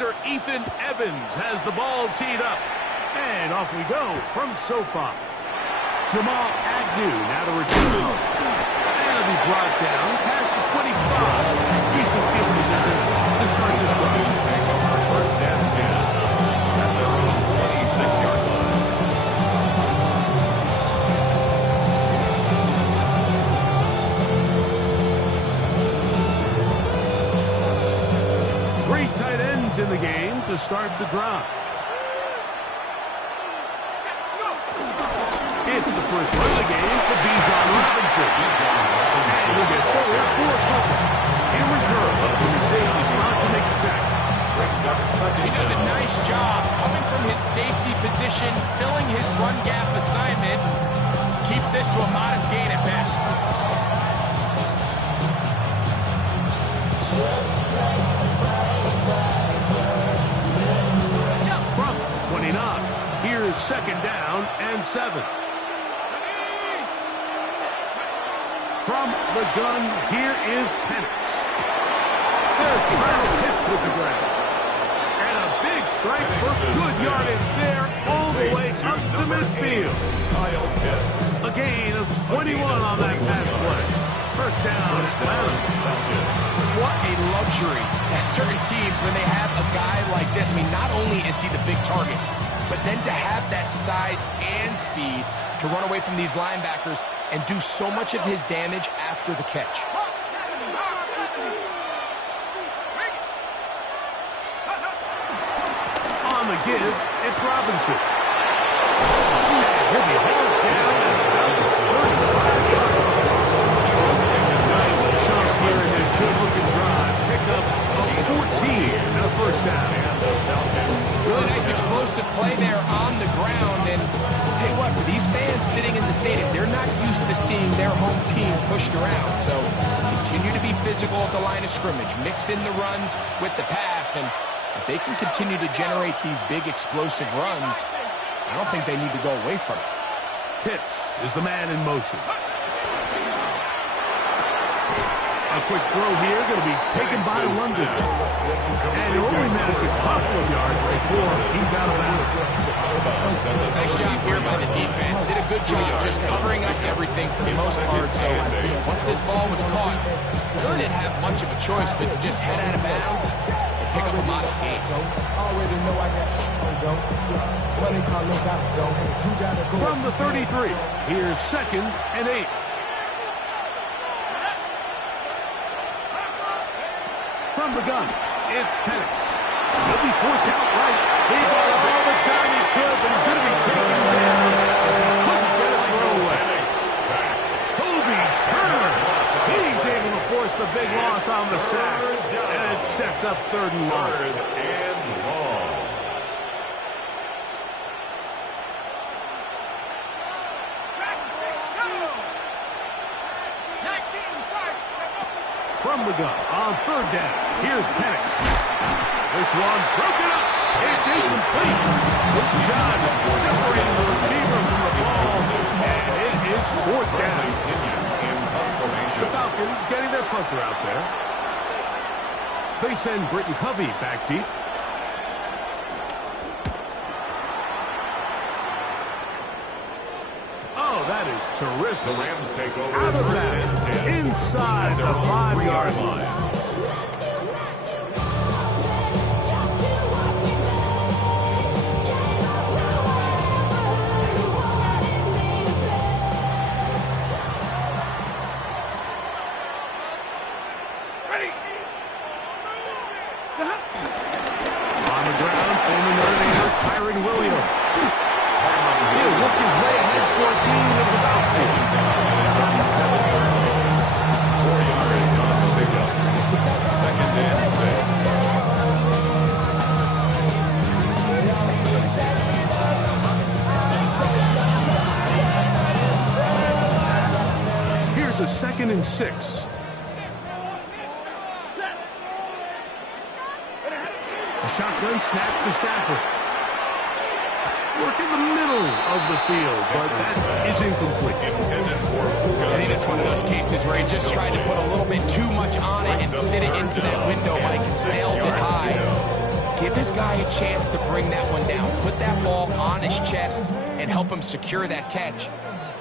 center, Ethan Evans, has the ball teed up. And off we go from SoFi. Jamal Agnew now to return. And it'll be brought down past the 25. Decent field position to start this drive. First down 10 at their own 26-yard line. Three tight ends in the game to start the drive. It's the first run of the game for Bijan Robinson. And we'll get forward for a couple. Cameron Curl up from the safety spot to make the tackle. He does a nice job coming from his safety position, filling his run gap assignment. Keeps this to a modest gain at best. From 29, here's second down and 7. From the gun, here is Penix. There's Kyle Pitts with the grab. And a big strike for good yardage there all the way up to midfield. Kyle Pitts. A gain of 21 on that pass play. First down, Atlanta. What a luxury. There's certain teams, when they have a guy like this, I mean, not only is he the big target, but then to have that size and speed to run away from these linebackers and do so much of his damage after the catch. On the give, it's Robinson. And he'll be held down at about the 35-yard line. Nice chunk here in this good-looking drive. Pick up a 14 and a first down. Really nice explosive play there on the ground. And I'll tell you what, for these fans sitting in the stadium, they're not used to seeing their home team pushed around. So continue to be physical at the line of scrimmage. Mix in the runs with the pass. And if they can continue to generate these big explosive runs, I don't think they need to go away from it. Pitts is the man in motion. A quick throw here going to be taken by London. And he'll only manage a couple of yards before he's out of bounds. Nice job here by the defense. Did a good job just covering up everything for the most part. So once this ball was caught, really didn't have much of a choice but to just head out of bounds and pick up a modest gain. From the 33, here's second and 8. From the gun, it's Penix. He'll be forced outright. He got all the time he could, but he's going to be taken down as he couldn't get a throw away. Toby Turner. He's able to force the big loss on the sack, and it sets up third and long. From the gun, on third down, here's Penix. This one broken up. It's incomplete. Good job separating the receiver from the ball, and it is fourth down. The Falcons getting their punter out there. They send Britton Covey back deep. Oh, that is terrific. The Rams take over. Out of that, inside the 5-yard line. On the ground, former Notre Dame Kyron Williams. He'll work his way ahead for a gain of about 4 yards on the pickup. Second and 6. Here's a second and 6. A shotgun snap to Stafford. Work in the middle of the field, but that is incomplete. I think it's one of those cases where he just tried to put a little bit too much on it and fit it into that window, but he sails it high. Give his guy a chance to bring that one down. Put that ball on his chest and help him secure that catch.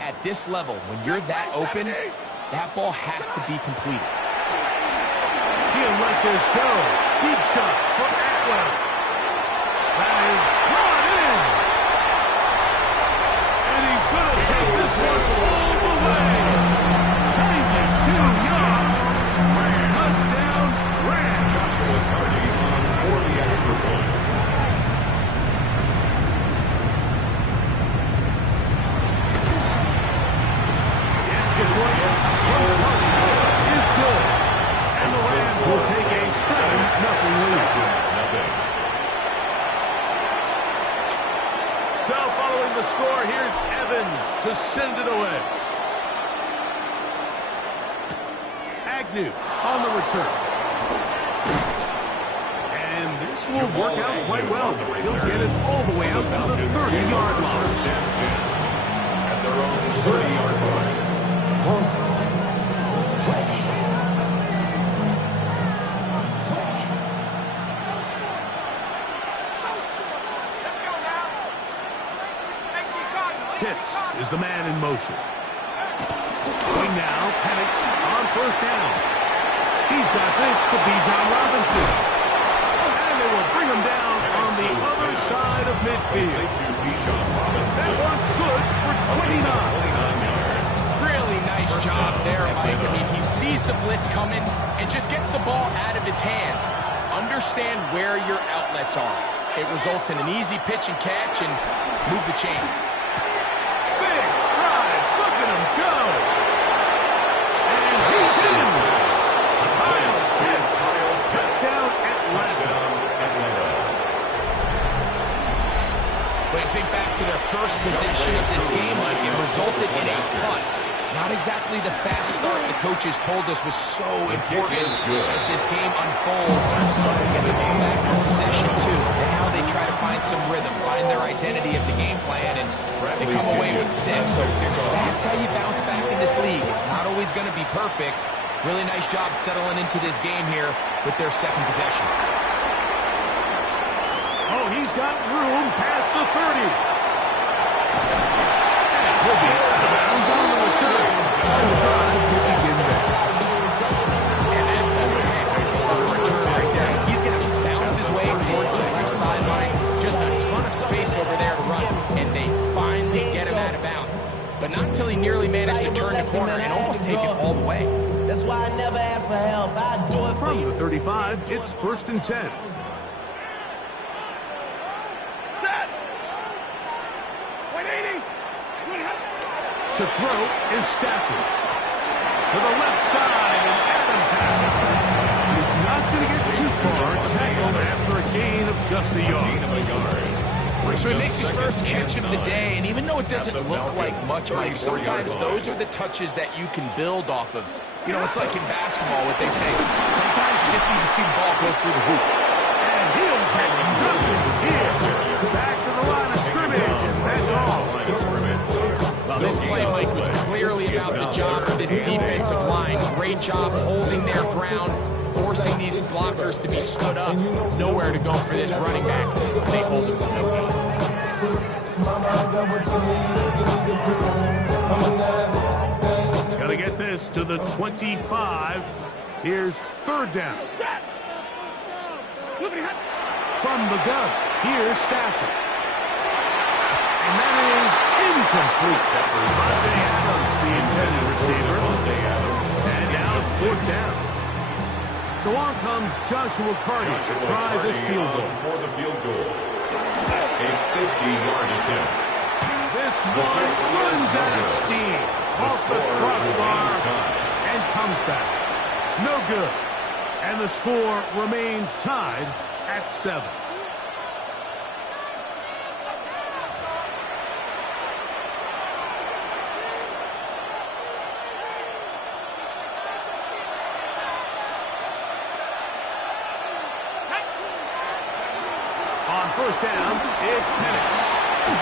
At this level, when you're that open, that ball has to be completed. He'll let this go. Deep shot for Atwell. That is brought in. And he's going to take this one all the way. 92 yards. Touchdown, Rams. Joshua Tourney on for the extra point. The extra point from Tourney is good. And the Rams will take a 7-0 lead. So following the score, here's Evans to send it away. Agnew on the return. And this will work out quite well. He'll get it all the way out to the 30-yard line. At their own 30-yard line. Pitts is the man in motion. Going now, Penix on first down. He's got this to Bijan Robinson. And they will bring him down on the other side of midfield. That one good for 29. Really nice job there, Mike. I mean, he sees the blitz coming and just gets the ball out of his hands. Understand where your outlets are. It results in an easy pitch and catch and move the chains. Big strides. Look at him go. And he's in. Kyle Pitts. Touchdown Atlanta. But think back to their first possession of this game, Mike. It resulted in a punt. Not exactly the fast start the coaches told us was so important as this game unfolds. Get the ball back in possession, too. Now they try to find some rhythm, find their identity of the game plan, and they come away with 6. So that's how you bounce back in this league. It's not always going to be perfect. Really nice job settling into this game here with their second possession. Oh, he's got room past the 30. And he'll be out of bounds on the return. And the drive will begin there. And that's a return right there. He's going to bounce his way towards the left sideline. Just a ton of space over there to run. And they finally get him out of bounds. But not until he nearly managed to turn the corner and almost take it all the way. That's why I never ask for help. I do it for From you. the 35, it's 1st and 10. To throw is Stafford. To the left side, and Evans has it. He's not going to get too far. Tackled after a gain of just a yard. So he makes his first catch of the day, and even though it doesn't look like much, Mike, sometimes those are the touches that you can build off of. You know, it's like in basketball, what they say. Sometimes you just need to see the ball go through the hoop. And he'll get nothing here. Back to the line of scrimmage, and that's all. Well, this play, Mike, was clearly about the job of this defensive line. Great job holding their ground, forcing these blockers to be stood up. Nowhere to go for this running back. They hold him to no gain. Got to get this to the 25. Here's 3rd down. From the gun, here's Stafford. And that is incomplete. Devontae Adams, the intended receiver. And now it's 4th down. So on comes Joshua Carter to try this field goal. For the field goal. A 50-yard attempt. This one runs out of steam. Off the crossbar and comes back. No good. And the score remains tied at 7. On first down, it's Penix.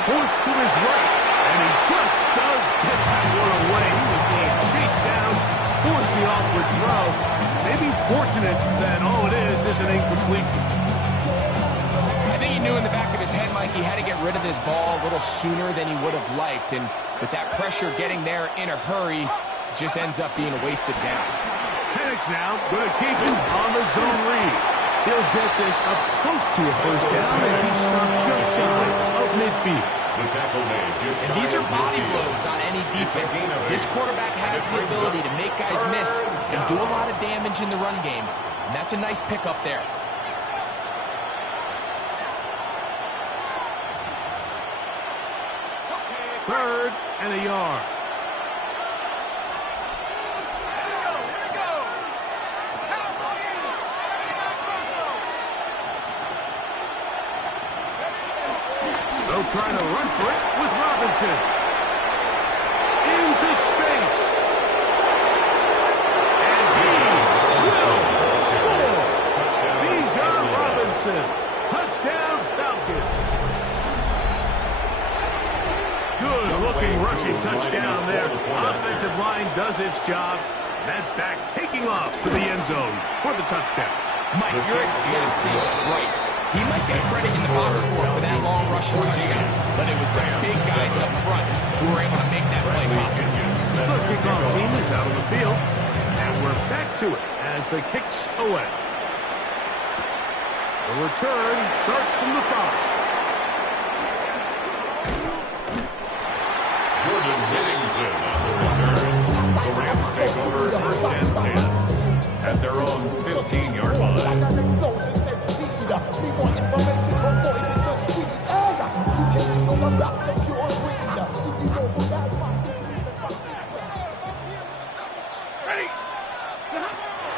Forced to his right, and he just does get that one away. He was being chased down, forced the awkward throw. Maybe he's fortunate that all it is an incompletion. of his head, Mike, he had to get rid of this ball a little sooner than he would have liked. And with that pressure getting there in a hurry, it just ends up being a wasted down. Penix now going to keep it on the zone read. He'll get this up close to a first down as he stopped just shy of midfield. And these are body blows on any defense. This quarterback has the ability to make guys miss and do a lot of damage in the run game. And that's a nice pickup there. Third and a yard. They'll try to run for it with Robinson. Into space. And he will score. Bijan Robinson. Touchdown Falcons. Good-looking rushing touchdown there. Offensive line does its job. That back taking off to the end zone for the touchdown. Mike, you're exactly right. He might get credit in the box score for that long rushing touchdown, but it was the big guys up front who were able to make that play possible. The kickoff team is out on the field, and we're back to it as the kick's away. The return starts from the 5. Jordan Whittington on the return. The Rams take over first and 10 at their own 15-yard line.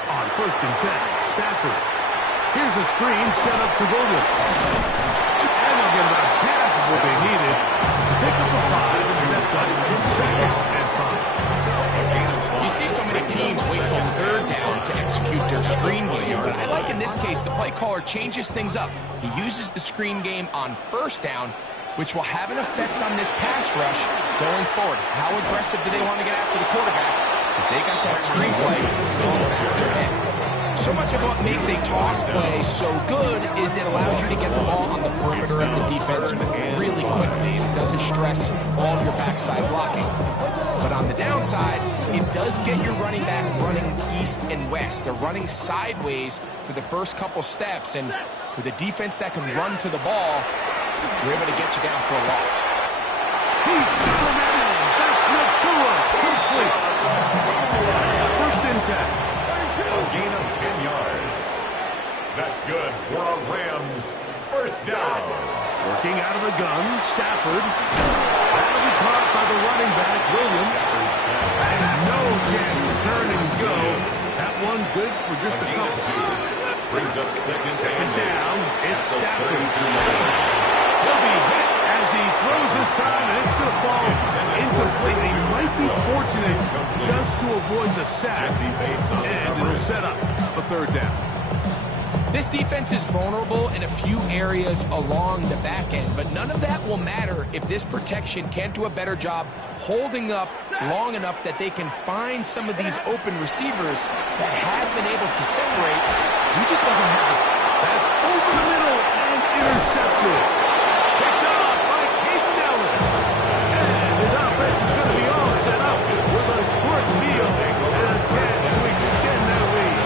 On first and 10, Stafford. Here's a screen set up to Williams. And they'll get about half of what they needed to pick up a 5 and sets up second and 5. You see so many teams wait till third down to execute their screen game, but I like in this case the play caller changes things up. He uses the screen game on first down, which will have an effect on this pass rush going forward. How aggressive do they want to get after the quarterback? Because they got that screen play still in the back of their head. So much of what makes a toss play so good is it allows you to get the ball on the perimeter of the defense really quickly, and it doesn't stress all of your backside blocking. But on the downside, it does get your running back running east and west. They're running sideways for the first couple steps, and with a defense that can run to the ball, you're able to get you down for a loss. He's got him in. That's Nakua. Complete. First and 10. A gain of 10 yards. That's good for a Rams first down. Working out of the gun, Stafford. That'll be caught by the running back, Williams. And no chance to turn and go. That one good for just a couple. Brings up second down. It's Stafford. He'll be hit as he throws this time, and it's going to fall incomplete. He might be fortunate just to avoid the sack, and it'll set up a third down. This defense is vulnerable in a few areas along the back end, but none of that will matter if this protection can't do a better job holding up long enough that they can find some of these open receivers that have been able to separate. He just doesn't have it. That's over the middle and intercepted. Picked off by Caden Ellis. And his offense is going to be all set up with a short field and a chance to extend their lead.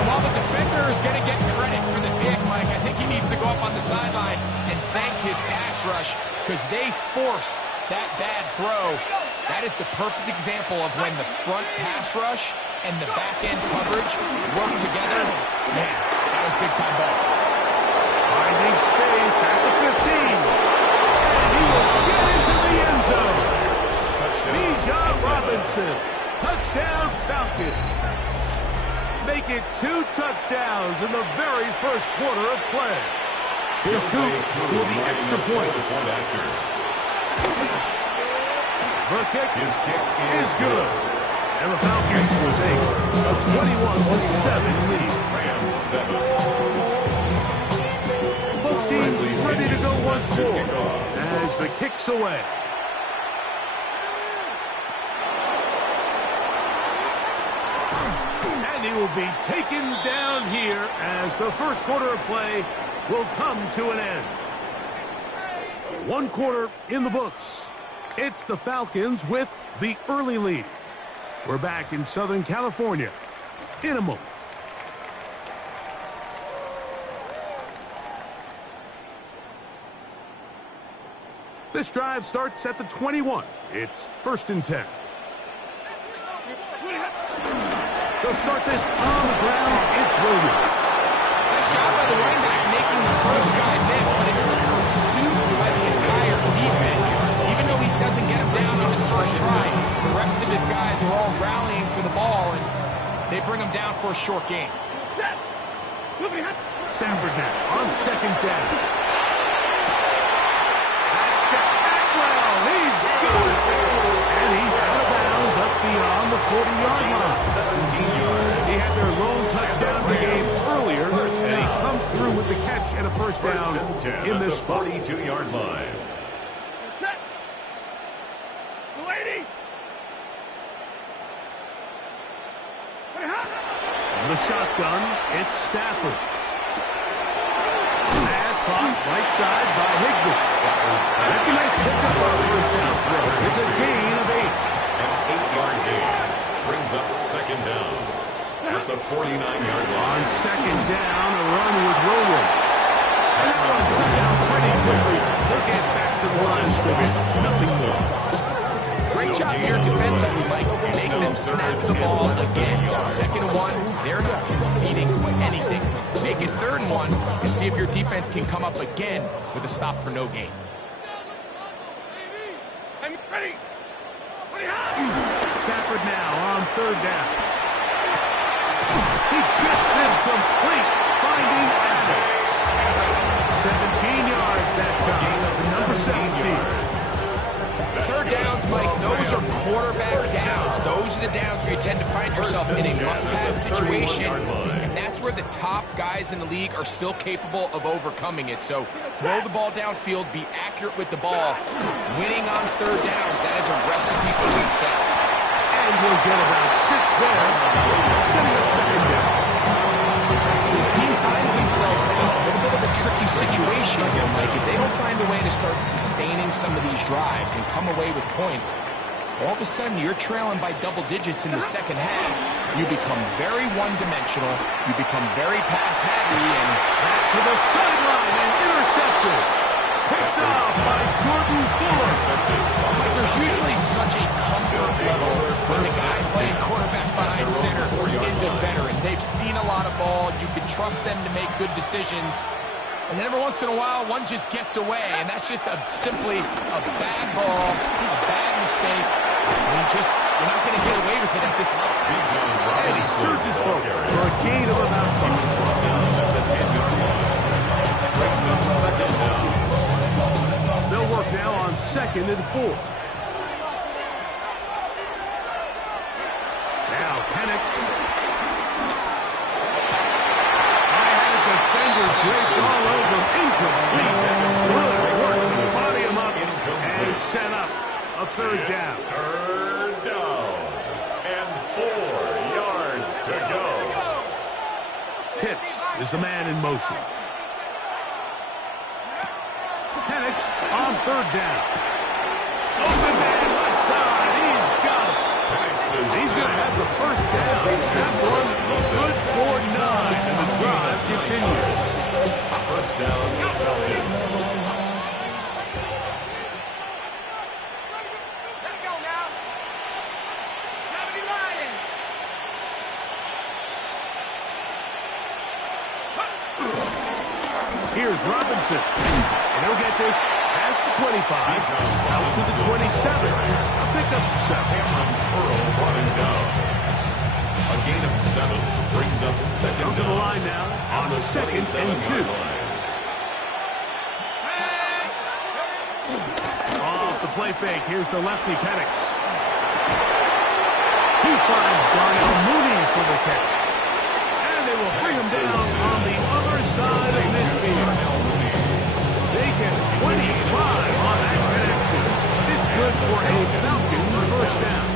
And while the defender is going to get credit for the pick, Mike, I think he needs to go up on the sideline and thank his pass rush because they forced that bad throw. That is the perfect example of when the front pass rush and the back end coverage work together. Man, that was big time ball. Finding space at the 15. And he will get into the end zone. Bijan Robinson. Touchdown Falcons. Make it 2 touchdowns in the very first quarter of play. Here's Coop for the extra point. The kick is good. And the Falcons will take a 21-7 lead. Both teams ready to go once more as the kick's away. And he will be taken down here as the first quarter of play will come to an end. One quarter in the books. It's the Falcons with the early lead. We're back in Southern California in a moment. This drive starts at the 21. It's 1st and 10. They'll start this on the ground. It's Williams. Nice job by the running back making the first guy miss, but it's the pursuit by the entire defense. Even though he doesn't get him down on his first try, the rest of his guys are all rallying to the ball, and they bring him down for a short gain. Stafford now on 2nd down. He's good. And he's out of bounds up beyond the 40-yard line. 17 yards. He had their lone touchdown of the game earlier, and he comes through with the catch and a first down in this spot. 42-yard line. On the shotgun, it's Stafford. Pass caught right side by Higbee. That's a nice pickup on a first down throw. It's a gain of 8. An 8-yard gain brings up 2nd down at the 49-yard line. On 2nd down, a run with Williams. And that one set down pretty quickly. They'll get back to the line of scrimmage. Nothing more. Great job here defensively, Mike. Make them snap the ball again. 2nd and 1, they're not conceding anything. Make it 3rd and 1 and see if your defense can come up again with a stop for no gain. Stafford now on 3rd down. He gets this complete, finding Adams. 17 yards that time. Number 17. 3rd downs, Mike, those are quarterback downs. Those are the downs where you tend to find yourself in a must-pass situation, and that's where the top guys in the league are still capable of overcoming it. So throw the ball downfield, be accurate with the ball. Winning on 3rd downs, that is a recipe for success. And he'll get about 6 there, setting up 2nd down. So his team finds themselves in a little bit of a tricky situation here, Mike. If they don't find a way to start sustaining some of these drives and come away with points, all of a sudden you're trailing by double digits in the 2nd half. You become very one-dimensional. You become very pass-heavy, and back to the sideline and intercepted. Picked off by Jordan Fuller. Mike, there's usually such a comfort level when the guy playing quarterback behind center is a veteran. They've seen a lot of ball. You can trust them to make good decisions. And then every once in a while, one just gets away, and that's just simply a bad ball, a bad mistake. You're not going to get away with it at this level. And he surges forward for a gain of about 5. Brings up 2nd down. They'll work now on 2nd and 4. Now Penix. And defender draped all over. Incomplete. Good work to body him up and set up a 3rd down. 3rd down. And 4 yards to go. Pitts is the man in motion. Penix on 3rd down. Open man left side. He's got it. He's going to have the first down. That one good for 9. And the drive continues. 1st down, Falcons. Let's go now. 70 Lions. Here's Robinson. And he'll get this past the 25, out to the 27. A pickup of 7. Pearl brought him down. A gain of 7 brings up 2nd Down to the down. line now on the 2nd and 2. Off the play fake, here's the lefty Penix. He finds Darnell Mooney for the catch. And they will bring him down on the other side of midfield. They get 25 on that connection. It's good for a Falcon first down.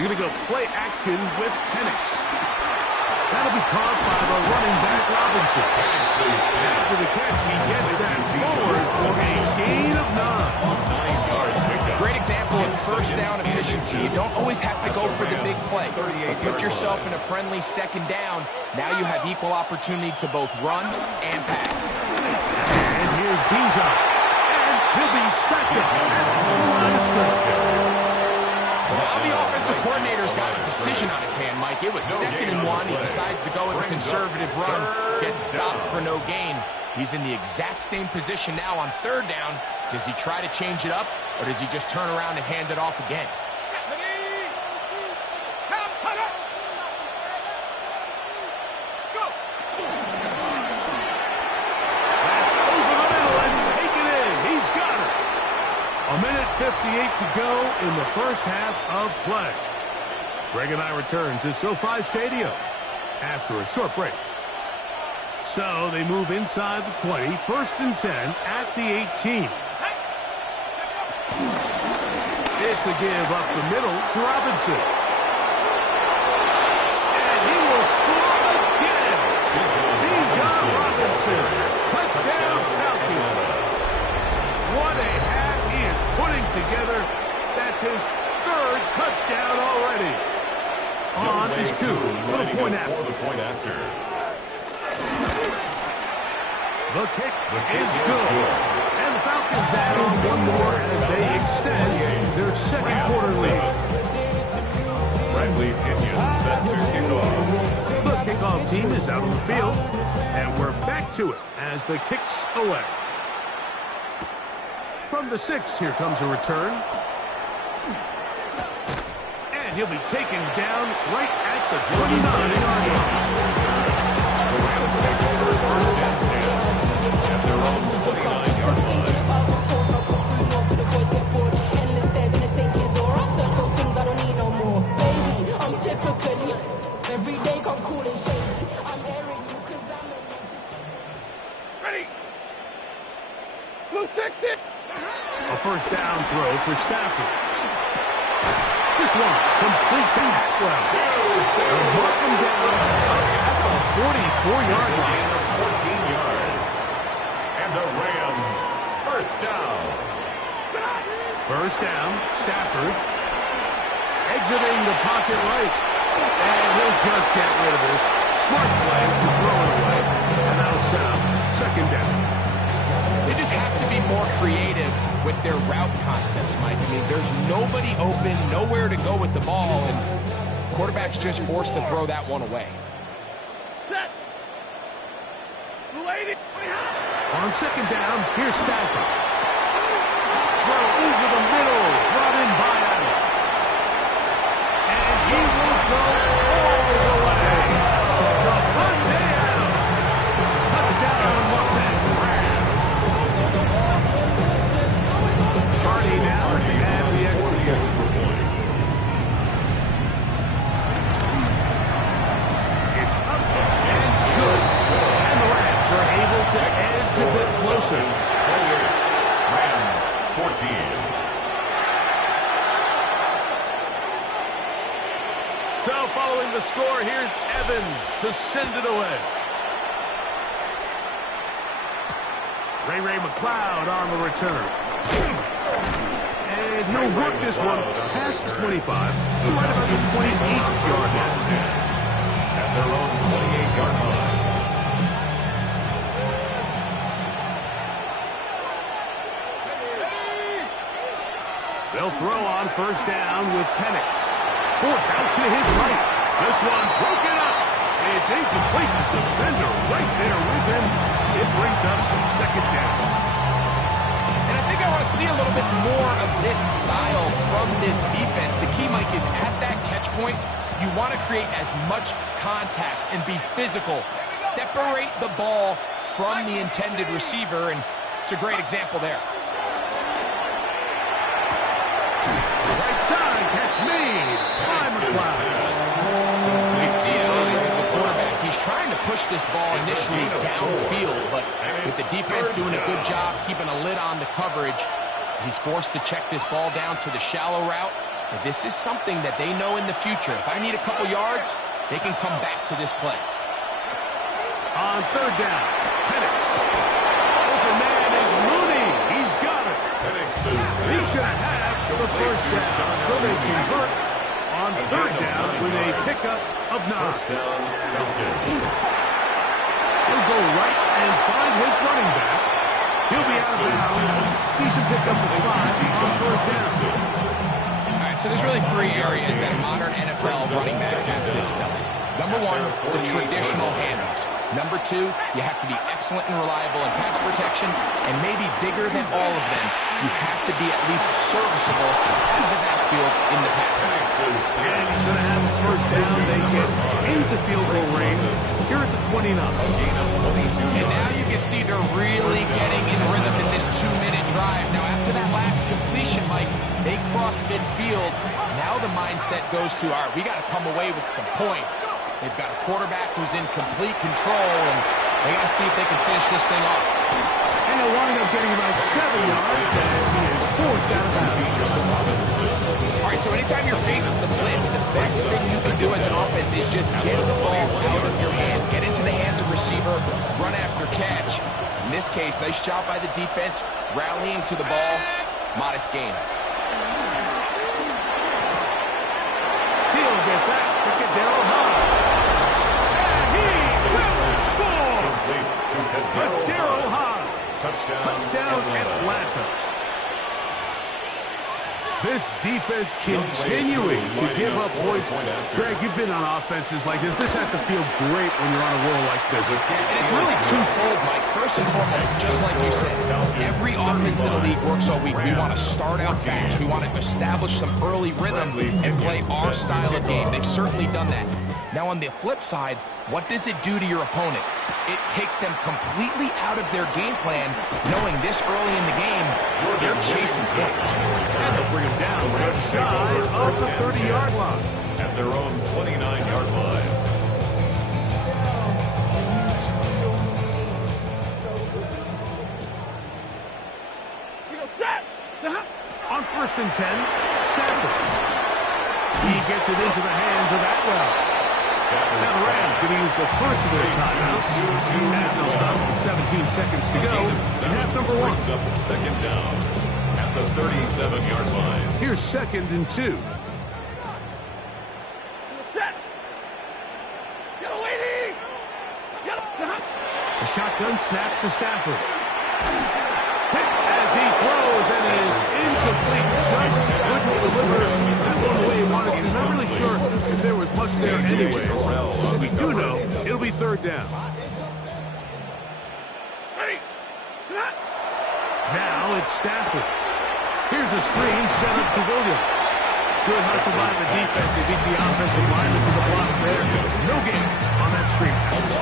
You're going to go play action with Penix. That'll be caught by the running back Robinson. After the catch, he gets that forward for a gain of 9. Great example of first down efficiency. You don't always have to go for the big play. But put yourself in a friendly second down. Now you have equal opportunity to both run and pass. And here's Bijan. And he'll be stacked up at the line of scrimmage. Now the offensive coordinator's got a decision on his hand, Mike. It was 2nd and 1. He decides to go with a conservative run. Gets stopped for no gain. He's in the exact same position now on 3rd down. Does he try to change it up, or does he just turn around and hand it off again? A minute 58 to go in the first half of play. Greg and I return to SoFi Stadium after a short break. So they move inside the 20, 1st and 10 at the 18. It's a give up the middle to Robinson. And he will score again. Bijan Robinson. Touchdown Falcons. What a half he is putting together. That's his 3rd touchdown already. On is Coon for the point after. The kick is good. And the Falcons add on one more as they extend their 2nd quarter lead. Bradley Pinion set to kick off. The kickoff team is out on the field. And we're back to it as the kick's away. From the 6, here comes a return. And he'll be taken down right at the 29-yard line. The Rams take over 1st and 10 at their own 29-yard line. Ready. Blue 6. A 1st down throw for Stafford. This one completes in Atwell. They'll mark him down at the 44-yard line. 14 yards. And the Rams, 1st down. 1st down, Stafford. Exiting the pocket right. And he'll just get rid of this. Smart play to throw it away. And that'll set up 2nd down. They just have to be more creative with their route concepts, Mike. I mean, there's nobody open, nowhere to go with the ball, and quarterback's just forced to throw that one away. Set. Blue 80. On 2nd down, here's Stafford. Throw over the middle, brought in by Adams. And he will go all the way. Devontae Adams. Touchdown, Los Angeles Rams. Party now and the extra point. It's up and good. And the Rams are able to edge a bit closer. Rams, 14. So following the score, here's Evans to send it away. Ray McLeod on the return. And he'll work this one past the 25 to right about the 28-yard line. At their own 28-yard line. They'll throw on 1st down with Penix. 4th out to his right. This one broken up. It's incomplete. The defender right there with him. It brings up 2nd down. And I think I want to see a little bit more of this style from this defense. The key, Mike, is at that catch point, you want to create as much contact and be physical. Separate the ball from the intended receiver, and it's a great example there. Right side, catch made by McLeod. You can see it on the quarterback. He's trying to push this ball initially downfield, but with the defense doing a good job keeping a lid on the coverage, he's forced to check this ball down to the shallow route, But this is something that they know in the future. If I need a couple yards, they can come back to this play. On third down, Penix. Open man is Mooney. He's got it. Penix is He's going to have the first down. So they convert on third down with a pickup of 9. first down, Falcons. He'll go right and find his running back. He'll be out of bounds. Decent pickup of 5 on first down. All right, so there's really 3 areas that a modern NFL running back has to excel in. Number 1, the traditional handoffs. Number 2, you have to be excellent and reliable in pass protection, and maybe bigger than all of them, you have to be at least serviceable out of the backfield in the passing game. And he's going to have the first down. They get into field goal range here at the 29. And now you can see they're really getting in rhythm in this 2-minute drive. Now, after that last completion, Mike, they cross midfield. Now the mindset goes to, all right, we got to come away with some points. They've got a quarterback who's in complete control, and they got to see if they can finish this thing off. And he'll wind up getting about 7 yards as he is forced out of bounds. All right, so anytime you're facing the blitz, the best thing you can do as an offense is just get the ball out of your hand, get into the hands of receiver, run after catch. In this case, nice job by the defense, rallying to the ball, modest gain. He'll get back to Daryl Hall. And he will score! Daryl Hall. Touchdown Atlanta. This defense continuing to give up points. Greg, you've been on offenses like this. This has to feel great when you're on a roll like this. And it's really twofold, Mike. First and foremost, just like you said, every offense in the league works all week. We want to start out fast. We want to establish some early rhythm and play our style of game. They've certainly done that. Now, on the flip side, what does it do to your opponent? It takes them completely out of their game plan, knowing this early in the game, they're chasing points. And they'll bring him down just shy of the 30-yard line. At their own 29-yard line. On first and 10, Stafford. He gets it into the hands of Atwell. Now the Rams going to use the first of their timeouts as they'll stop with 17 seconds to go in half number 1. Brings up the second down at the 37-yard line. Here's second and 2. Set. Get a lady. Get a... A shotgun snap to Stafford. Hit as he throws and it is incomplete. Just couldn't deliver that one the way he wanted to. Not really sure if there was much there anyway. We do know it'll be third down. Ready. Now it's Stafford. Here's a screen set up to Williams. Good hustle by the defense. They beat the offensive lineman to the blocks there. No gain on that screen pass.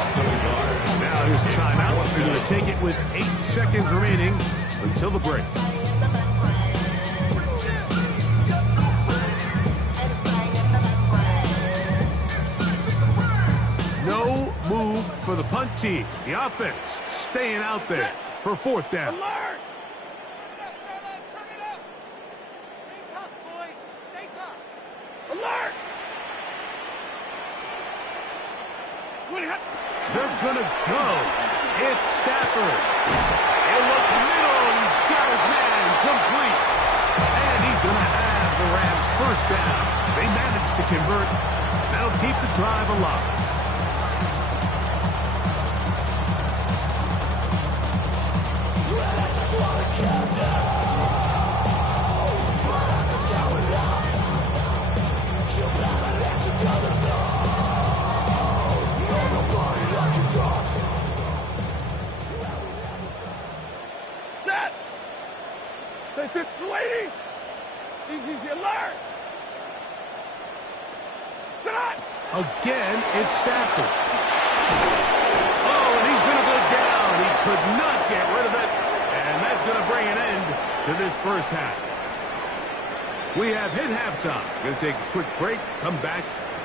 Now here's a timeout. They're going to take it with 8 seconds remaining until the break. No move for the punt team. The offense staying out there for fourth down. Alert. Alert. They're going to go. It's Stafford. He'll look middle. He's got his man complete. And he's going to have the Rams first down. They managed to convert. That'll keep the drive alive. Set. Stay fit, lady. Easy, alert. Sit on. Again, it's Stafford. Oh, and he's going to go down. He could not get rid of it. And that's going to bring an end to this first half. We have hit halftime. Going to take a quick break. Come back.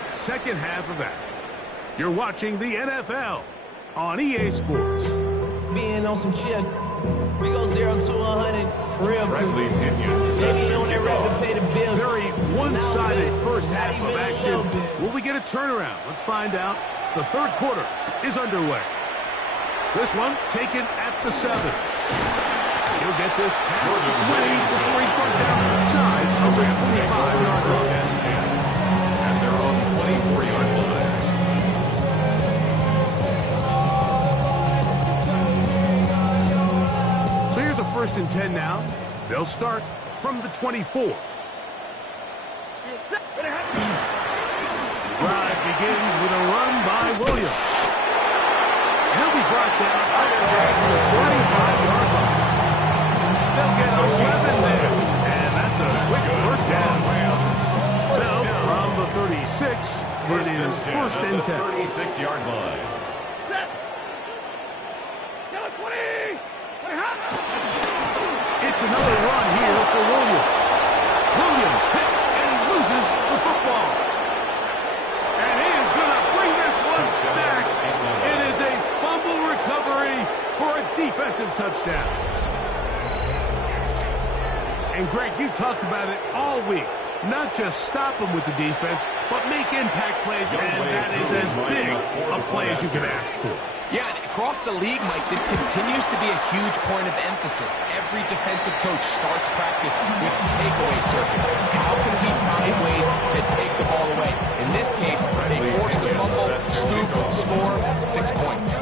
Second half of action. You're watching the NFL on EA Sports. Being on some chill. We go 0 to 100 real Friendly quick. Pinion set Maybe to on that kick ready to off. pay the bills. Very one-sided first Not half even of a action. little bit. Will we get a turnaround? Let's find out. The third quarter is underway. This one taken at the 7. He'll get this past the 20 before he brought down inside of the 25-yard line. At their own 24-yard line. So here's a 1st and 10 now. They'll start from the 24. Drive begins with a run by Williams. He'll be brought down at the 45-yard line. They'll get 11 there, and that's a quick first down. So from the 36, it is 1st and 10. 36-yard line. Set. Get a 20. 20 hot. It's another run here for Williams. Williams hit, and he loses the football. And he is going to bring this one back. It is a fumble recovery for a defensive touchdown. And Greg, you talked about it all week. Not just stop them with the defense, but make impact plays, and that is as big a play as you can ask for. Yeah, and across the league, Mike, this continues to be a huge point of emphasis. Every defensive coach starts practice with takeaway circuits. How can we find ways to take the ball away? In this case, they force the fumble, scoop, score, 6 points.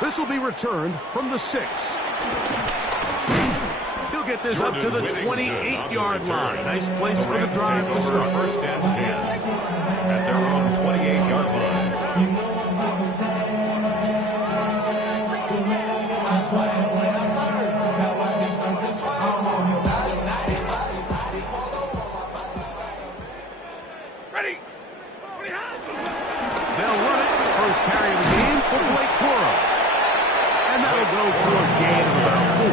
This will be returned from the 6. He'll get this up to the 28-yard line. Nice place for the drive to start. 1st and 10. At their own 28-yard line. Ready. 20 hot. They'll run it. First carry of the game for Blake Quirrell. And that'll go for a gain of about 4.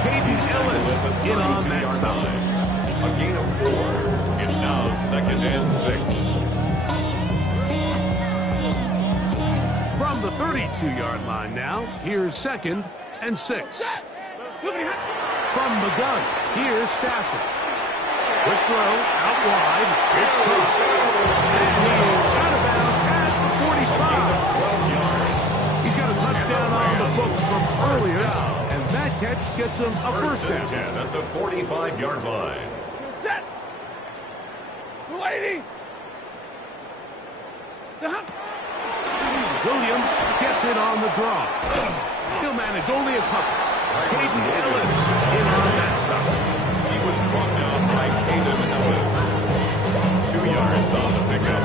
Caden Ellis in on that stop. A gain of 4. It's now 2nd and 6. From the 32-yard line now, here's 2nd and 6. From the gun, here's Stafford. Quick throw, out wide, it's caught. And he is out of bounds at the 45. He's got a touchdown on the books from earlier, and that catch gets him a first down. 10 at the 45-yard line. Set. 280. The hop. Williams gets it on the draw. He'll manage only a couple. Caden Ellis in on that stop. He was brought down by Caden Ellis. 2 yards on the pickup.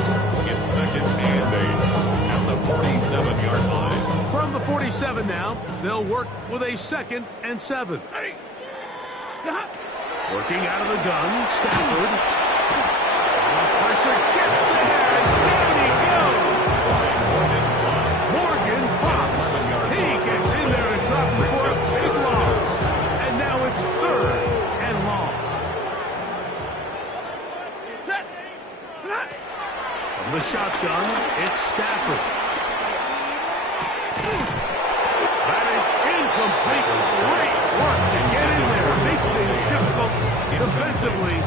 It's 2nd and 8 at the 47-yard line. From the 47 now, they'll work with a 2nd and 7. Ready. The hop. Working out of the gun, Stafford. Pressure gets there, and down he goes. Morgan Fox. He gets in there and drops him for a big loss. And now it's 3rd and long. Set. The hop. From the shotgun, it's Stafford. That is incomplete. Great work to get in there, make things difficult defensively,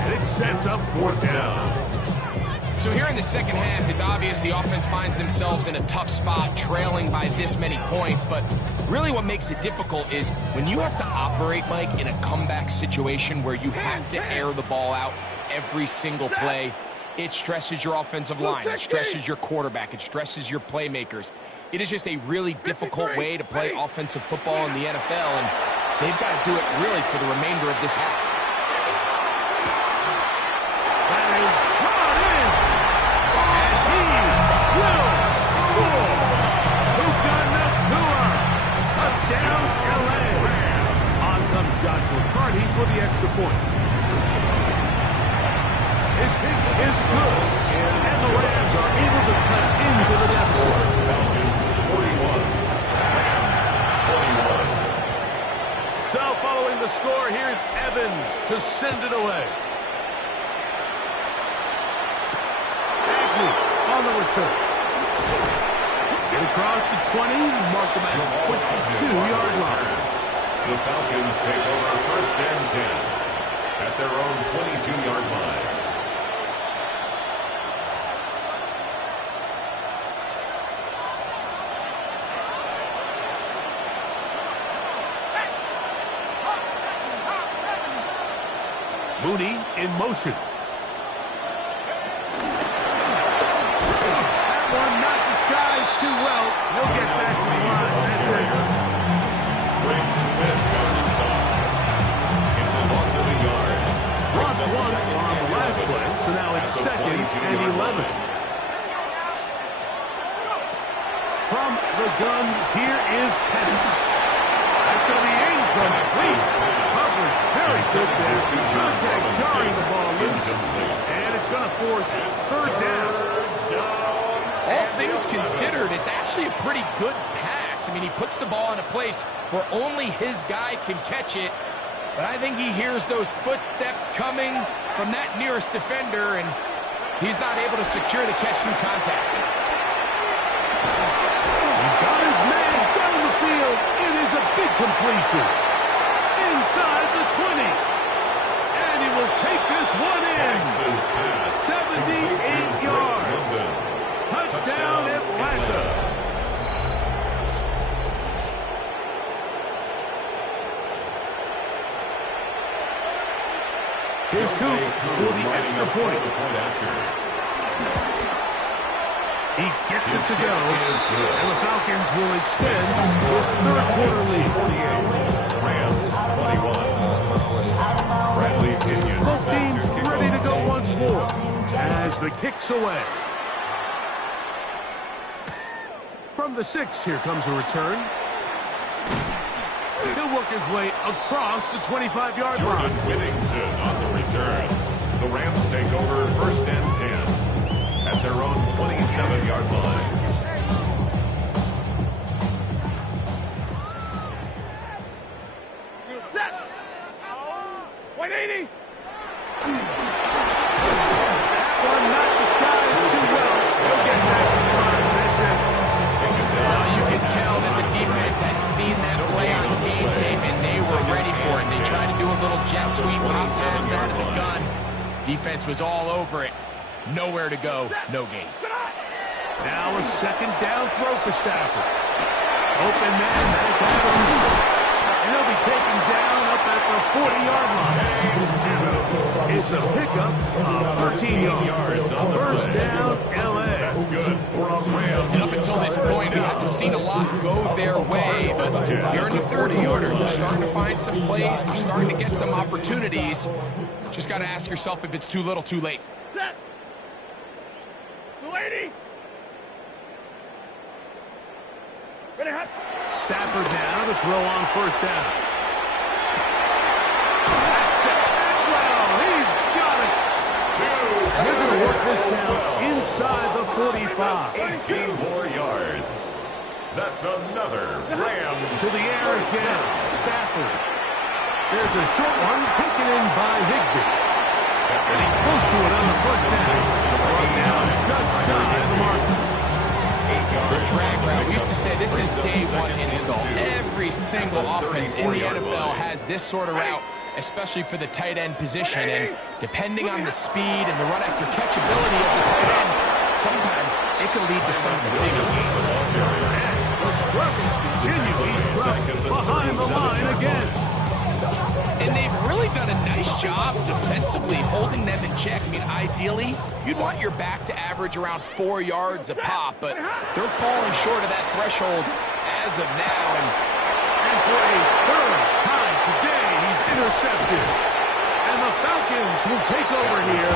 and it sets up 4th down. So here in the second half, it's obvious the offense finds themselves in a tough spot, trailing by this many points. But really what makes it difficult is when you have to operate, Mike, in a comeback situation where you have to air the ball out every single play, it stresses your offensive line, it stresses your quarterback, it stresses your playmakers. It is just a really difficult way to play offensive football in the NFL, and they've got to do it really for the remainder of this half. That is brought in, and he will score. Puka Nakua, touchdown LA. On comes Joshua Carney for the extra point. His kick is good, and the Rams are able to cut into the deficit. Falcons 41. Rams 41. So following the score, here's Evans to send it away. Agnew on the return. Get across the 20, marked about 22-yard line. The Falcons take over first and 10 at their own 22-yard line. Mooney in motion. That one not disguised too well. He'll get back to the line. That's it. Great miss yardage stop. It's a loss of a yard. Lost one on the last play, so now it's second and 11. From the gun, here is Penix. That's going to be incomplete. Coverage very good there. Contact jarring the ball loose. And it's going to force third down. All things considered, it's actually a pretty good pass. I mean, he puts the ball in a place where only his guy can catch it. But I think he hears those footsteps coming from that nearest defender, and he's not able to secure the catch through contact. He's got his man down the field. It is a big completion. Inside the 20. And he will take this one in. 78 yards. Touchdown, Atlanta. Here's Coop for the extra point. He gets it to go, and the Falcons will extend this third quarter lead. Rams 21. Bradley Pinion. Both teams ready to go once more as the kick's away. From the 6, here comes a return. He'll work his way across the 25-yard line. Jordan Whittington on the return. The Rams take over first and 10 at their own 27-yard line. Set. 180. That one not disguised too well. He'll get back to the line. That's it. Well, you can tell that the defense had seen that play on game tape, and they were ready for it. They tried to do a little jet sweep pop pass out of the gun. Defense was all over it. Nowhere to go, no gain. Now a second down throw for Stafford. Open man, that's Adams. And he'll be taken down up at the 40-yard line. It's a pickup of 13 yards. First down, L.A. That's good for a Rams. And up until this point, we haven't seen a lot go their way, but here in the third quarter, they're starting to find some plays. They're starting to get some opportunities. Just got to ask yourself if it's too little, too late. Set. 280. Ready, hot. Stafford now to throw on first down. Well, he's got it. They're going to work this down inside the 45. 18 more yards. That's another Rams. To the air again. Stafford. There's a short one taken in by Higbee. And he's close to it on the first down. Brought down just shy of the mark. The drag route, we used to say this is day one install. Every single offense in the NFL has this sort of route, especially for the tight end position. And depending on the speed and the run after catch ability of the tight end, sometimes it can lead to some of the biggest gains. The struggles continue. He's dropped behind the line again. And they've really done a nice job defensively holding them in check. I mean, ideally, you'd want your back to average around 4 yards a pop, but they're falling short of that threshold as of now. And for a third time today, he's intercepted. And the Falcons will take over here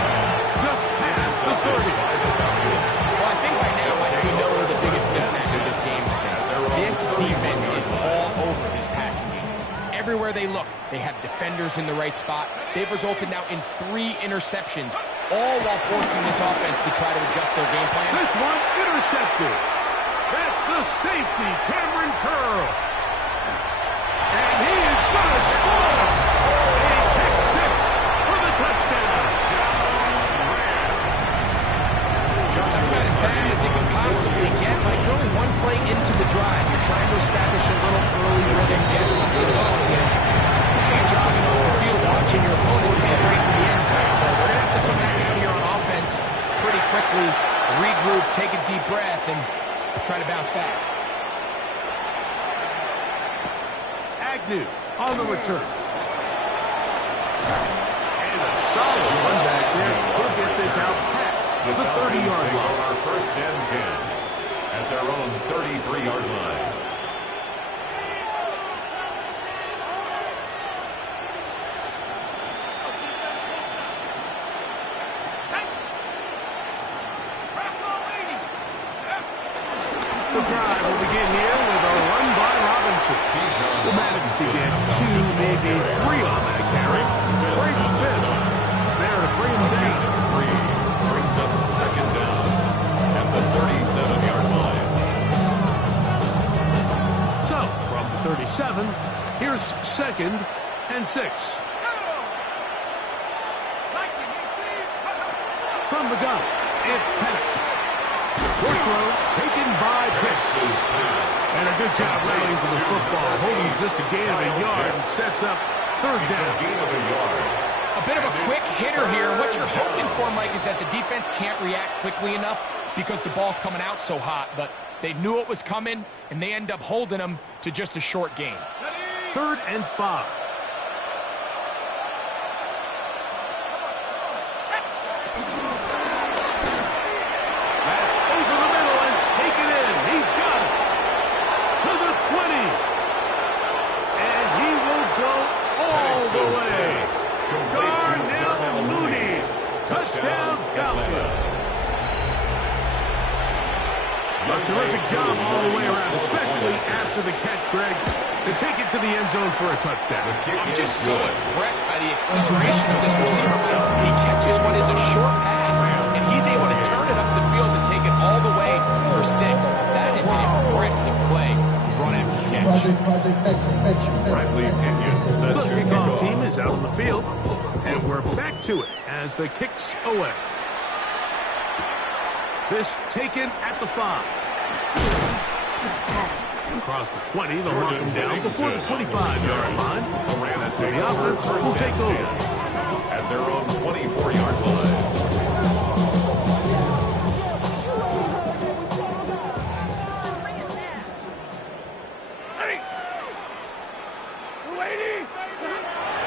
just past the 30. Well, I think right now, Mike, we know where the biggest mismatch of this game has been. This defense is all over this passing game. Everywhere they look, they have defenders in the right spot. They've resulted now in 3 interceptions, all while forcing this offense to try to adjust their game plan. This one intercepted. That's the safety, Cameron Curl. And he is going to score. A pick 6 for the touchdown. That's about as bad as it can possibly get. Like, you're only one play regroup, take a deep breath, and try to bounce back. Agnew on the return. And a solid run back there. He'll get this out past the 30-yard line. Our first and 10 at their own 33-yard line. The drive will begin here with a run by Robinson. Will manage to get 2, maybe 3 on that carry. Great fifth. He's there to bring him down. Brings up second down at the 37-yard line. So, from the 37, here's 2nd and 6. From the gun, it's Penix. Short throw taken by Pitts. And a good job rallying to the football, holding just a gain of a yard and sets up 3rd down. A bit of a quick hitter here. What you're hoping for, Mike, is that the defense can't react quickly enough because the ball's coming out so hot. But they knew it was coming, and they end up holding them to just a short gain. 3rd and 5. Terrific job all the way around, especially after the catch, Greg, to take it to the end zone for a touchdown. I'm just so impressed by the acceleration of this receiver. He catches what is a short pass, and he's able to turn it up the field and take it all the way for 6. That is an impressive play run after catch. The kickoff team is out on the field, and we're back to it as the kicks away. This taken at the 5. Across the 20, they'll lock him down before the 25-yard line. That's where the offense will take over. At their own 24-yard line.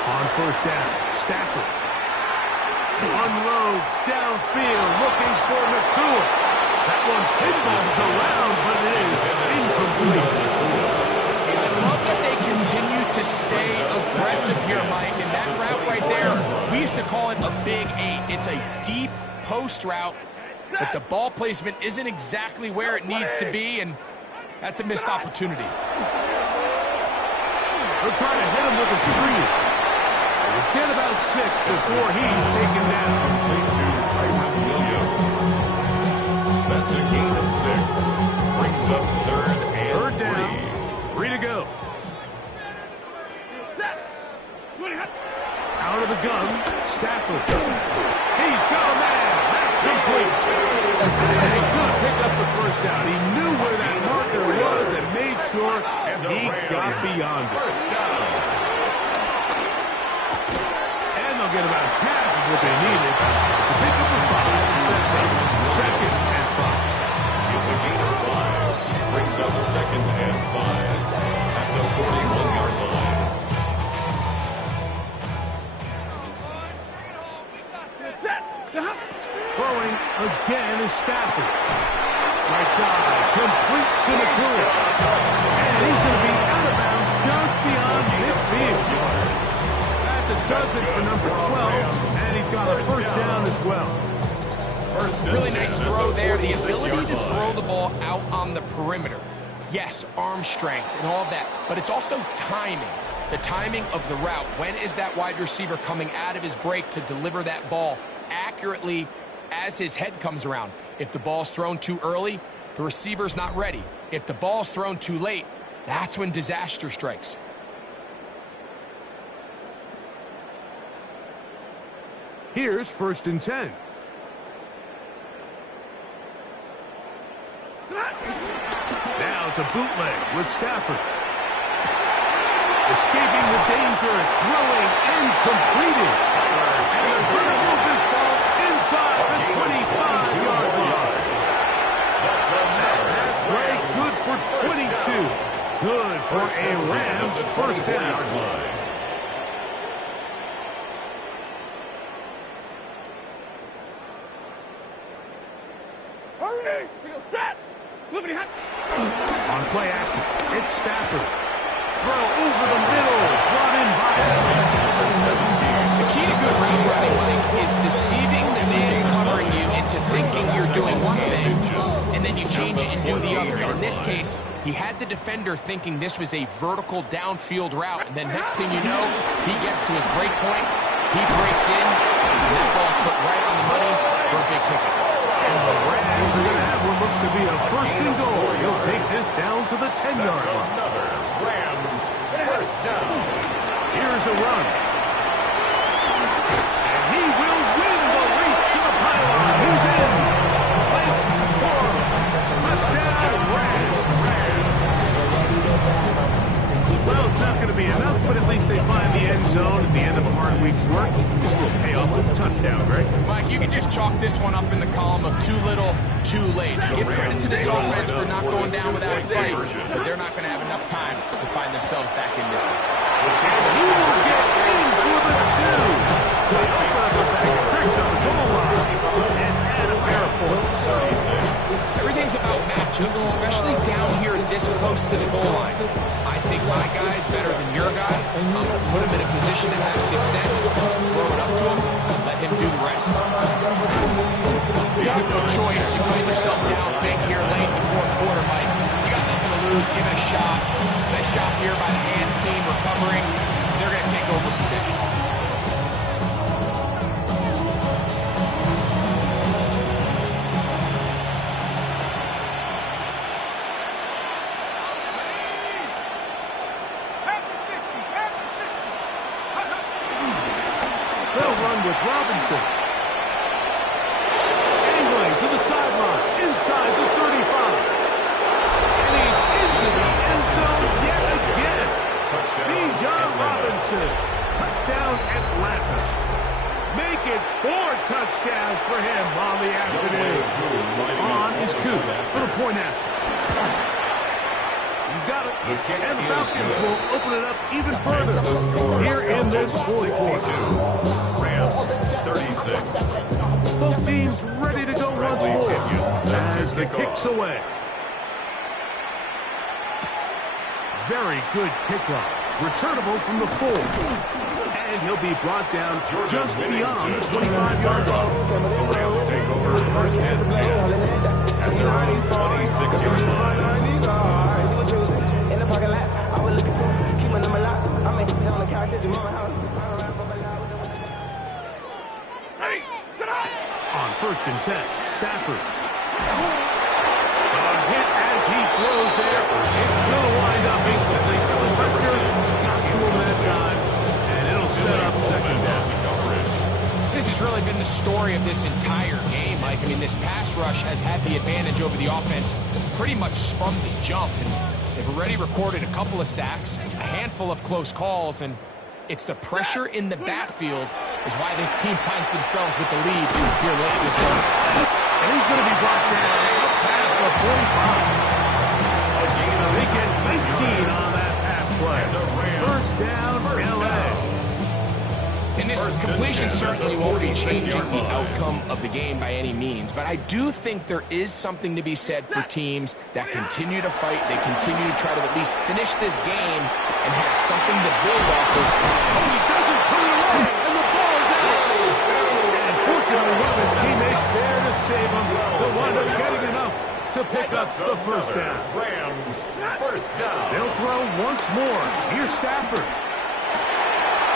On 1st down, Stafford unloads downfield, looking for McCool. That one's hit balls around, but it is incomplete. I love that they continue to stay aggressive here, Mike, and that route right there, we used to call it a big 8. It's a deep post route, but the ball placement isn't exactly where it needs to be, and that's a missed opportunity. They're trying to hit him with a screen. We'll get about 6 before he's taken down. That's a gain of 6. Brings up 3rd and 3rd down. 3 to go. Out of the gun, Stafford. He's got a man. That's complete. And he could pick up the 1st down. He knew where that marker was and made sure he got beyond it. 1st down. And they'll get about half of what they needed to pick up the 5 and sets up 2nd and 5. It's a gain of 5. Brings up 2nd and 5 at the 41-yard line. Throwing again is Stafford. Right side, complete to McCool. And he's going to be out of bounds just beyond midfield. That's a dozen for number 12, and he's got a 1st down as well. Really nice throw there. The ability to throw the ball out on the perimeter. Yes, arm strength and all of that, but it's also timing. The timing of the route. When is that wide receiver coming out of his break to deliver that ball accurately as his head comes around? If the ball's thrown too early, the receiver's not ready. If the ball's thrown too late, that's when disaster strikes. Here's 1st and 10. Now it's a bootleg with Stafford. Escaping the danger, throwing and completing. And they're going to move this ball inside the 25-yard line. On play action, it's Stafford. Throw over the middle, brought in by The key to good route running, Mike, is deceiving the man covering you into thinking you're doing one thing, and then you change it and do the other. And in this case, he had the defender thinking this was a vertical downfield route, and then next thing you know, he gets to his break point, he breaks in, and that ball's put right on the money for a big kickoff. And the Rams are going to have what looks to be a first and goal. He'll take this down to the 10-yard line. Another Rams first down. Here's a run. And he will win the race to the pylon. He's in. Touchdown, Rams. Well, it's not going to be enough, but at least they find the end zone at the end of a hard week's work. This will pay off with a touchdown, right? Mike, you can just chalk this one up in the column of too little, too late. Give credit to this offense for not going down without a fight, but they're not going to have enough time to find themselves back in this one. And he will get in for the two. They open up a bag of tricks on the goal line and add a pair of points. Everything's about matchups, especially down here this close to the goal line. I think my guy's better than your guy. I'm going to put him in a position to have success, throw it up to him, let him do the rest. You have no choice. You find yourself down big here late in the fourth quarter, Mike. You got nothing to lose. Give it a shot. Nice shot here by the hands team recovering. They're going to take over position. They'll run with Robinson. Angling to the sideline, inside the 35. And he's into the end zone yet again. Bijan Robinson. Touchdown, Atlanta. Make it 4 touchdowns for him on the afternoon. On is Coop for the point after. He's got it. And the Falcons will open it up even further here in this fourth quarter. Rams 36. Both teams ready to go once more as the kick's away. Very good kickoff. Returnable from the 4. And he'll be brought down just beyond the 25-yard line. The Rams take over first and 10 at their own 26-yard line. On first and 10, Stafford. A hit as he throws there. It's going to wind up instantly for the pressure. Got to him that time, and it'll set up second down. This has really been the story of this entire game, Mike. I mean, this pass rush has had the advantage over the offense pretty much from the jump, and they've already recorded a couple of sacks, a handful of close calls, and it's the pressure in the backfield is why this team finds themselves with the lead here late this morning. And he's going to be brought down past the 45. They get 19 on that pass play. First down, L.A. And this completion certainly won't be changing the outcome of the game by any means, but I do think there is something to be said for teams that continue to fight, they continue to try to at least finish this game and have something to build off of. Oh, he doesn't put it away, and the ball is out. And fortunately, one of his teammates there to save him. They'll wind up getting enough to pick up the first down. Rams first down. They'll throw once more. Here's Stafford.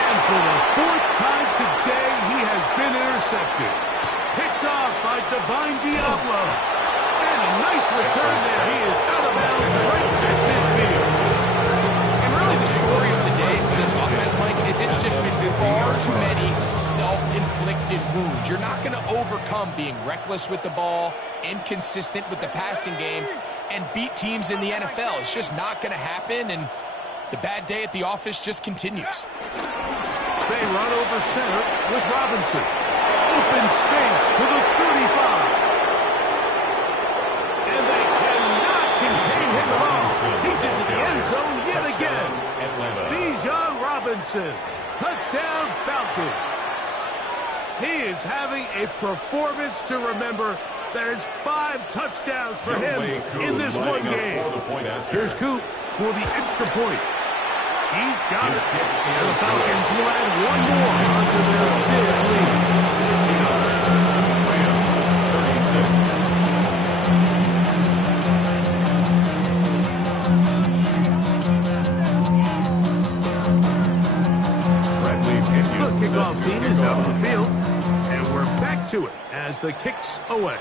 And for the 4th time today, he has been intercepted. Picked off by Divine Diablo. And a nice return there. He is out of bounds right at midfield. And really the story of the day for this offense, Mike, is it's just been far too many self-inflicted wounds. You're not going to overcome being reckless with the ball, inconsistent with the passing game, and beat teams in the NFL. It's just not going to happen, and the bad day at the office just continues. They run over center with Robinson. Open space to the 35. And they cannot contain him at all. He's into the end zone yet again. Bijan Robinson. Touchdown, Falcons. He is having a performance to remember That is 5 touchdowns for him in this one game. Here's Coop for the extra point. He's got it. And the Falcons will add one more onto their big lead. 69. Rams 36. The kickoff team is out on the field, and we're back to it as the kick's away.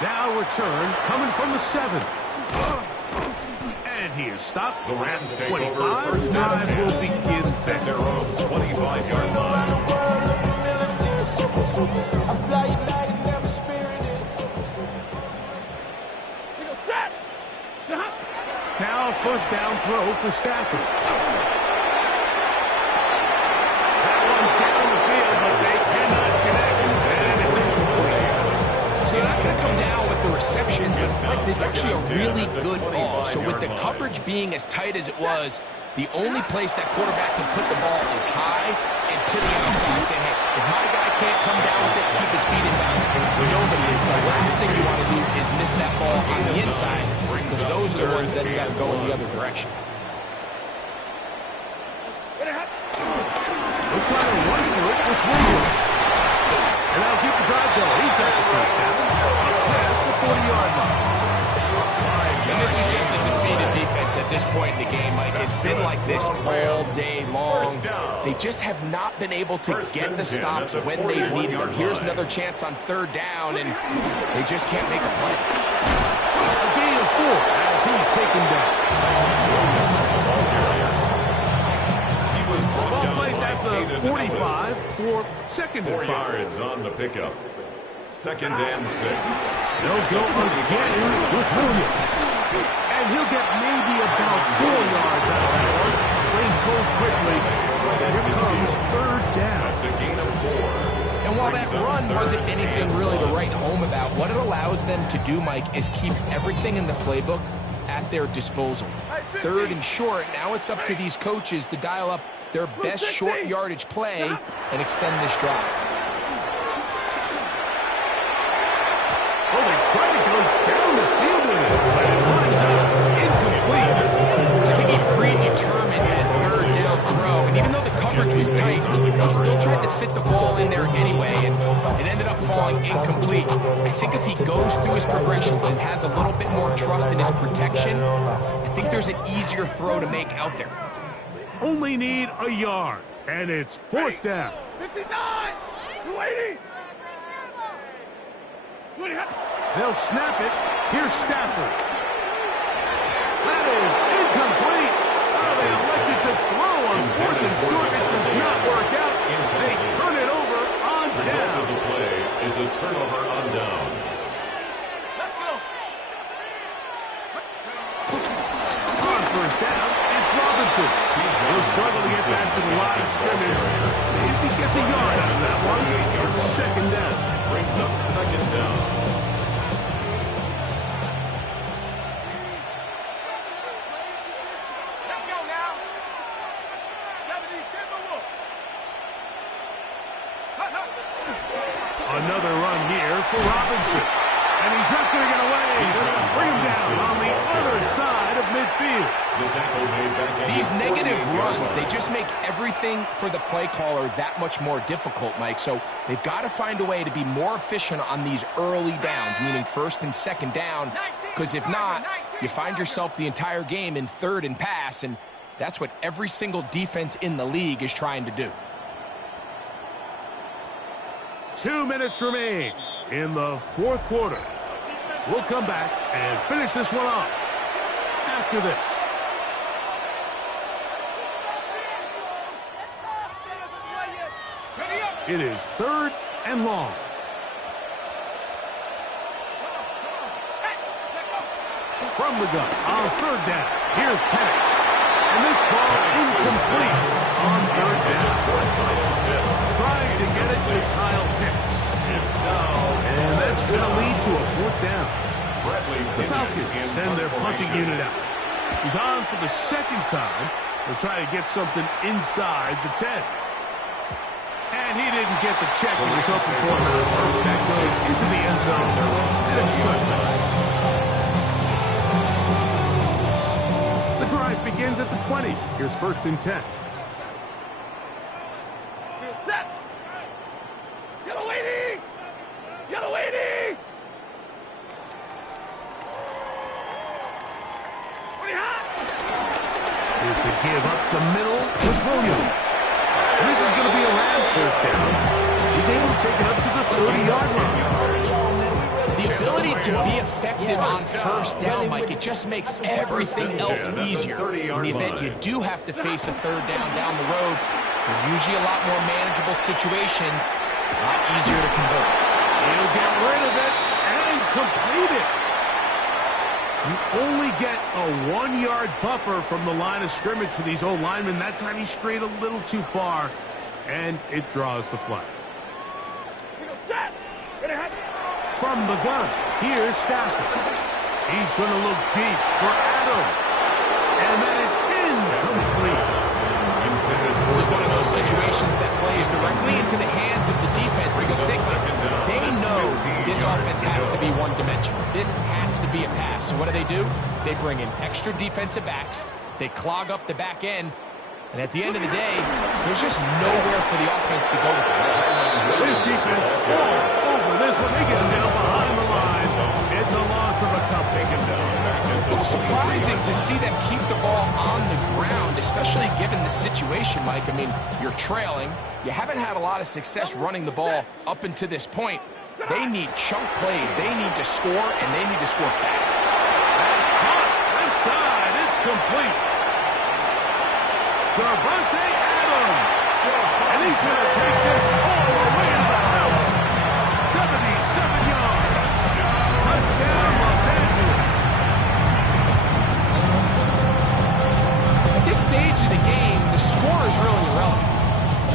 Now return coming from the 7. And he is stopped. The Rams take 25. over first down. Drive will begin At their own 25-yard line. Now first down throw for Stafford. That one down the field, but they cannot connect. And it's incomplete. So you're not going to come down with the reception. Like, this is actually a really good ball. So with the coverage being as tight as it was, the only place that quarterback can put the ball is high and to the outside, saying, hey, if my guy can't come down with it, keep his feet in bounds. Nobody is. The last thing you want to do is miss that ball on the inside, because those are the ones that you got to go in the other direction. We'll try to run for it with Williams. And that'll keep the drive going. He's got the first down. Past the 40-yard line. And this is just a defeated defense at this point in the game, Mike. It's been like this all day long. They just have not been able to get the stops when they needed them. Here's another chance on third down, and they just can't make a play. A gain of 4 as he's taken down. Ball placed at the 45 for second and 4 5. yards on the pickup. Second and 6. They'll go again with Williams. And he'll get maybe about 4 yards out of that one. Lane pulls quickly. Here comes third down. That's a gain of 4. And while that run wasn't anything really to write home about, what it allows them to do, Mike, is keep everything in the playbook at their disposal. Third and short, now it's up to these coaches to dial up their best short yardage play and extend this drive. Oh, they try to go down the field with it, but it runs out incomplete. I think he predetermined that third down throw, and even though the coverage was tight, he still tried to fit the ball in there anyway, and it ended up falling incomplete. I think if he goes through his progressions and has a little bit more trust in his protection, I think there's an easier throw to make out there. Only need a yard, and it's fourth down. 59! 280! They'll snap it. Here's Stafford. That is incomplete. So they elected to throw on fourth and short. It does not work out. They turn it over on Result down. of the play is a turnover on downs. Let's go! On first down, it's Robinson. He'll struggle to get back to the line of scrimmage. Maybe he gets a yard out of that one. It's second down. Brings up second down. Let's go now! 70, Timberwolf! Another run here for Robinson. And he's not going to get away. They'll bring him down on the other side of midfield. The tackle made back at These the negative 48-yard runs, line. they just make everything for the play caller that much more difficult, Mike. So they've got to find a way to be more efficient on these early downs, meaning first and second down, because if not, you find yourself the entire game in third and pass, and that's what every single defense in the league is trying to do. 2 minutes remain in the fourth quarter. We'll come back and finish this one off after this. It is third and long. From the gun on third down. Here's Penix. And this ball incomplete on third down. Trying to get it to Kyle Pitts. And that's going to lead to a fourth down. The Falcons send their punting unit out. He's on for the second time. They'll try to get something inside the 10. And he didn't get the check he was hoping for now. First that goes into the end zone, and it's a touchdown. The drive begins at the 20. Here's 1st and 10. Set. Yellow waiting. Yellow waiting. Pretty hot. Here's the give up the middle with Williams. This is going to be a Rams first down. He's able to take it up to the 30-yard line. The ability to be effective on first down, Mike, it just makes everything else easier. In the event you do have to face a 3rd down the road, they're usually a lot more manageable situations, a lot easier to convert. He'll get rid of it and complete it. You only get a 1-yard buffer from the line of scrimmage for these old linemen. That time he strayed a little too far, and it draws the flag. From the gun, here's Stafford. He's going to look deep for Adams. And that is incomplete. This is one of those situations that plays directly into the hands of the defense because they know this offense has to be one-dimensional. This has to be a pass. So what do? They bring in extra defensive backs. They clog up the back end. And at the end of the day, there's just nowhere for the offense to go with the ball. This defense all over this one. They get him down behind the line. It's a loss of a couple. Take him down. It was surprising to see them keep the ball on the ground, especially given the situation, Mike. I mean, you're trailing. You haven't had a lot of success running the ball up until this point. They need chunk plays. They need to score, and they need to score fast. That's caught. Left side. It's complete. Davante Adams. And he's going to take this all the way to the house. 77 yards. Touchdown, Los Angeles. At this stage of the game, the score is really irrelevant.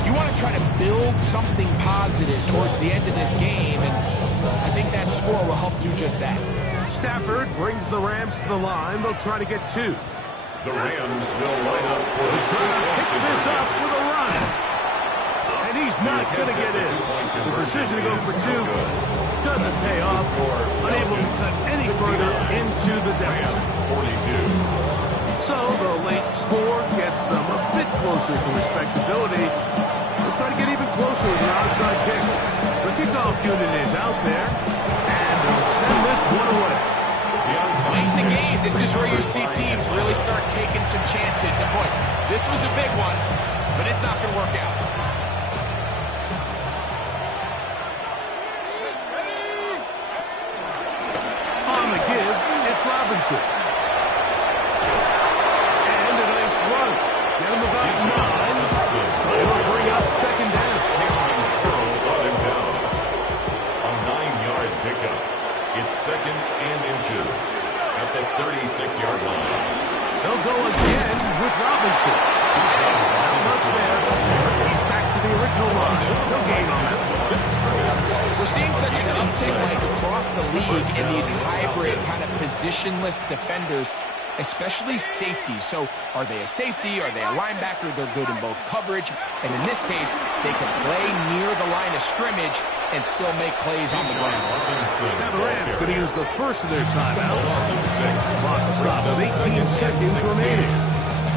You want to try to build something positive towards the end of this game, and I think that score will help do just that. Stafford brings the Rams to the line. They'll try to get 2. The Rams will line up for the Trying to pick this up with a run. And he's not going to get in. The precision to go for 2 doesn't pay off. Unable to cut any further into the deficit. 42. So the late score gets them a bit closer to respectability. They'll try to get even closer with an outside kick. The kickoff unit is out there. And they'll send this one away. Late in the game, this is where you see teams really start taking some chances. And boy, this was a big one, but it's not going to work out. On the give, it's Robinson. And a nice run. Get him about 9. It'll bring up 2nd down. A 9-yard pickup. It's 2nd and inches at the 36-yard line. They'll go again with Robinson. Not much there. He's back to the original line. No gain on that. We're seeing such an uptick like across the league in these hybrid kind of positionless defenders, especially safety. So are they a safety? Are they a linebacker? They're good in both coverage. And in this case, they can play near the line of scrimmage and still make plays on the ground. Now the Rams going to use the first of their timeouts. Clock stops with 18 seconds remaining.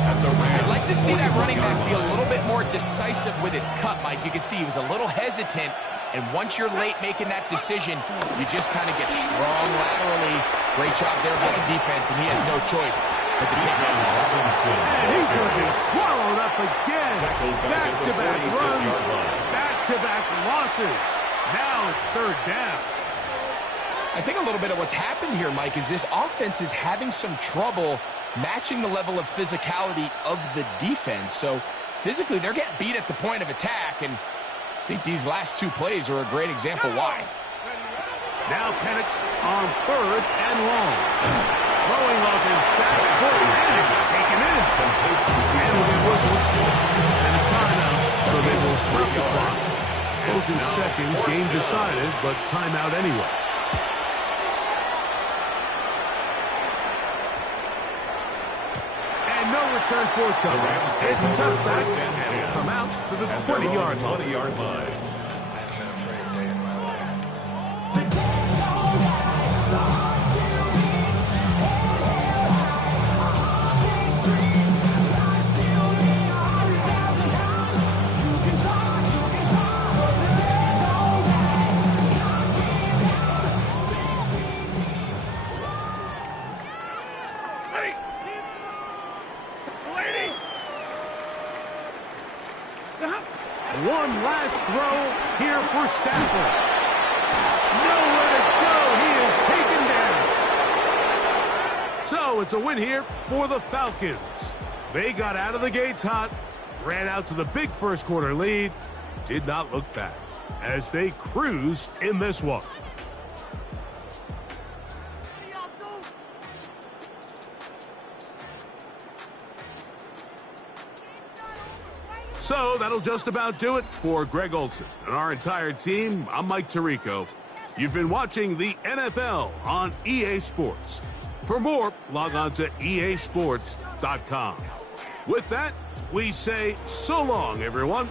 I'd like to see that running back be a little bit more decisive with his cut, Mike. You can see he was a little hesitant, and once you're late making that decision, you just kind of get strong laterally. Great job there by the defense, and he has no choice but to take that loss. And he's going to be swallowed up again. Back-to-back runs, back-to-back losses. Now it's 3rd down. I think a little bit of what's happened here, Mike, is this offense is having some trouble matching the level of physicality of the defense. So physically, they're getting beat at the point of attack, and I think these last 2 plays are a great example why. Now Penix on 3rd and long. Throwing off his back foot, and it's taken in. And with the whistles and a timeout, so they will stop the clock. Closing seconds, game decided, but timeout anyway. And no return forthcoming. It's a touchback, and will come out to the 20-yard line. here for Stafford. Nowhere to go. He is taken down. So it's a win here for the Falcons. They got out of the gates hot, ran out to the big first quarter lead, did not look back as they cruised in this one. So that'll just about do it for Greg Olson and our entire team. I'm Mike Tirico. You've been watching the NFL on EA Sports. For more, log on to easports.com. With that, we say so long, everyone.